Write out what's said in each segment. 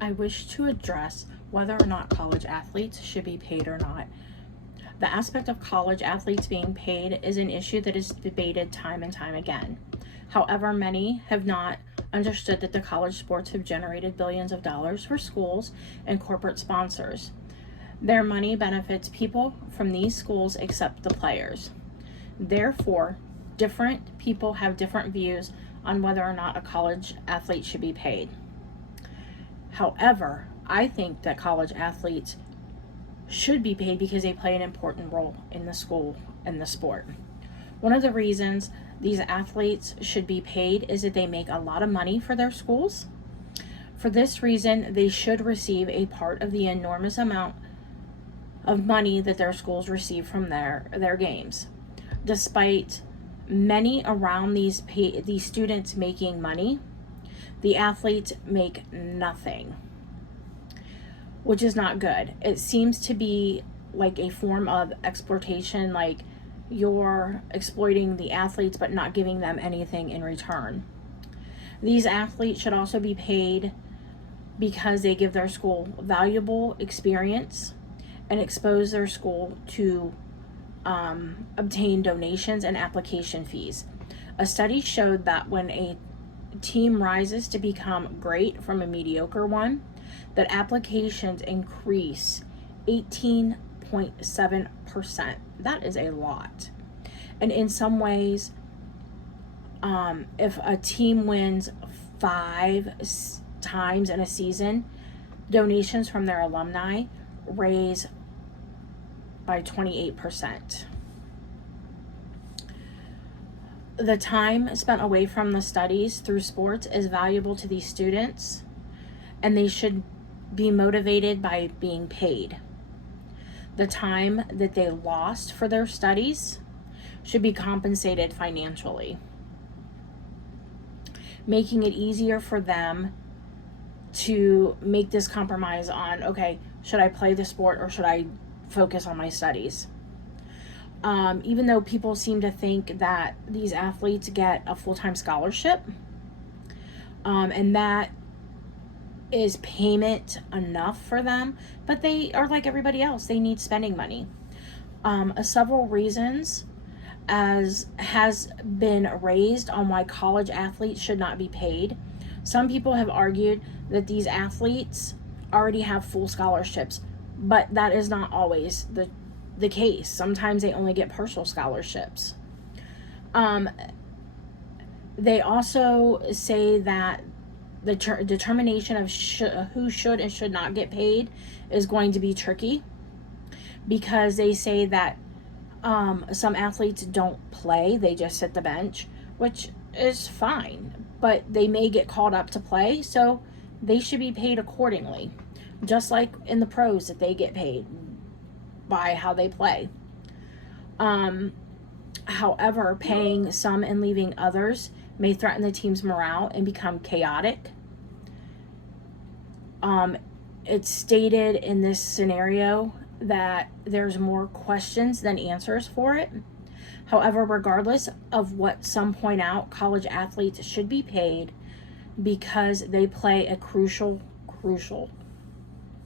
I wish to address whether or not college athletes should be paid or not. The aspect of college athletes being paid is an issue that is debated time and time again. However, many have not understood that the college sports have generated billions of dollars for schools and corporate sponsors. Their money benefits people from these schools except the players. Therefore, different people have different views on whether or not a college athlete should be paid. However, I think that college athletes should be paid because they play an important role in the school and the sport. One of the reasons these athletes should be paid is that they make a lot of money for their schools. For this reason, they should receive a part of the enormous amount of money that their schools receive from their games. Despite many around these students making money, the athletes make nothing, which is not good. It seems to be like a form of exploitation, like you're exploiting the athletes but not giving them anything in return. These athletes should also be paid because they give their school valuable experience and expose their school to obtain donations and application fees. A study showed that when a team rises to become great from a mediocre one, that applications increase 18.7%. That is a lot. And in some ways, if a team wins 5 times in a season, donations from their alumni raise by 28%. The time spent away from the studies through sports is valuable to these students, and they should be motivated by being paid. The time that they lost for their studies should be compensated financially, making it easier for them to make this compromise on, okay, should I play the sport or should I focus on my studies? Even though people seem to think that these athletes get a full-time scholarship, and that is payment enough for them, but they are like everybody else. They need spending money. Several reasons as has been raised on why college athletes should not be paid. Some people have argued that these athletes already have full scholarships, but that is not always the case. Sometimes they only get partial scholarships. They also say that the determination of who should and should not get paid is going to be tricky, because they say that some athletes don't play, they just sit the bench, which is fine, but they may get called up to play, so they should be paid accordingly, just like in the pros that they get paid by how they play. However, paying some and leaving others may threaten the team's morale and become chaotic. It's stated in this scenario that there's more questions than answers for it. However, regardless of what some point out, college athletes should be paid because they play a crucial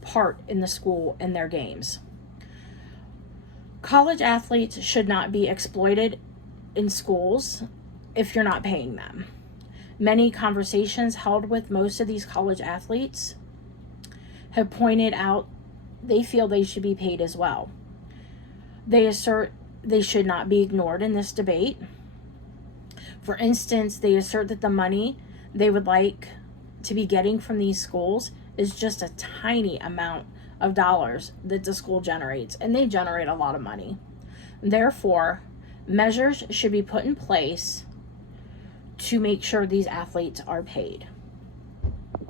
part in the school and their games. College athletes should not be exploited in schools if you're not paying them. Many conversations held with most of these college athletes have pointed out they feel they should be paid as well. They assert they should not be ignored in this debate. For instance, they assert that the money they would like to be getting from these schools is just a tiny amount of dollars that the school generates, and they generate a lot of money. Therefore, measures should be put in place to make sure these athletes are paid.